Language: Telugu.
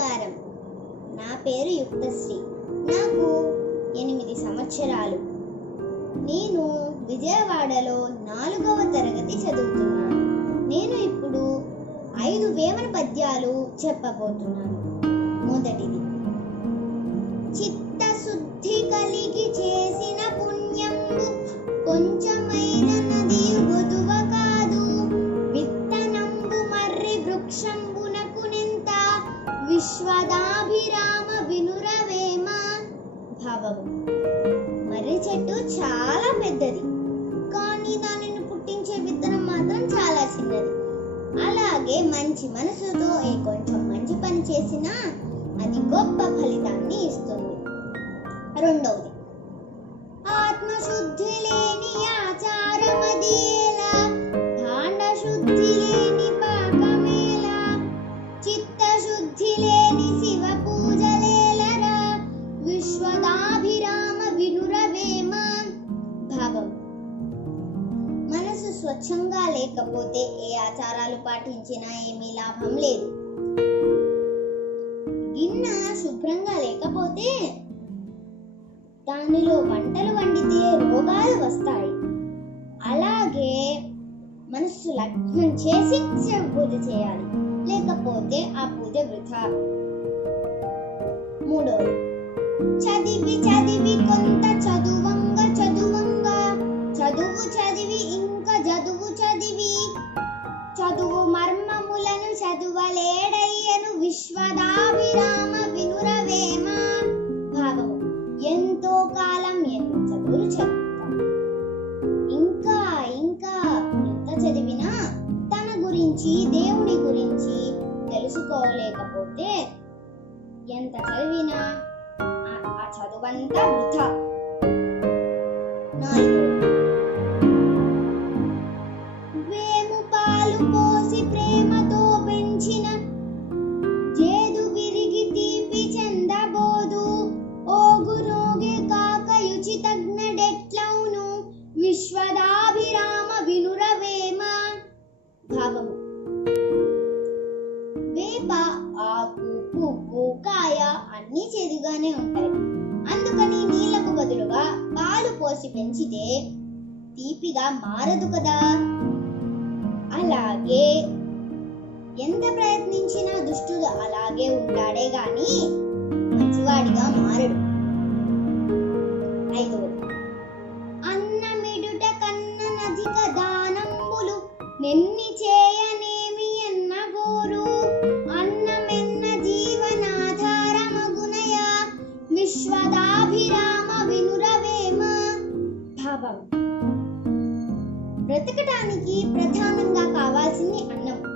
నమస్కారం. నా పేరు యుక్తశ్రీ. నాకు ఎనిమిది సంవత్సరాలు. నేను విజయవాడలో నాలుగవ తరగతి చదువుతున్నాను. నేను ఇప్పుడు ఐదు వేమన పద్యాలు చెప్పబోతున్నాను. మొదటిది చిన్నది అలాగే మంచి మనసుతో ఏ కొంచెం మంచి పని చేసినా అది గొప్ప ఫలితాన్ని ఇస్తుంది. రెండవది ఆత్మశుద్ధి స్వచ్ఛంగా లేకపోతే ఏ ఆచారాలు పాటించినా ఏమీ లాభం లేదు. గిన్నె శుభ్రంగా లేకపోతే దానిలో వంటలు వండితే రోగాలు వస్తాయి. అలాగే మనస్సు లగ్నం చేసి శివ పూజ చేయాలి. లేకపోతే ఆ పూజ వృధా. మూడవది చదివి చదివి కొంత చదువంగ చదివినా తన గురించి దేవుడి గురించి తెలుసుకోలేకపోతే ఎంత చదివినా ఆ- చదువంతా వృధా. నాలుగు అన్నీ చేదుగానే ఉంటాయి. అందుకని నీళ్ళకు బదులుగా పాలు పోసి పెంచితే తీపిగా మారదు కదా. అలాగే ఎంత ప్రయత్నించినా దుష్టుడు అలాగే ఉంటాడే గాని మంచివాడిగా మారడు. ఐదవది అన్నమిడుట కన్ననధిక దానంబులు నిన్ని చేయ విశ్వదాభిరామ వినురవేమ భావం. బ్రతకటానికి ప్రధానంగా కావాల్సింది అన్నం.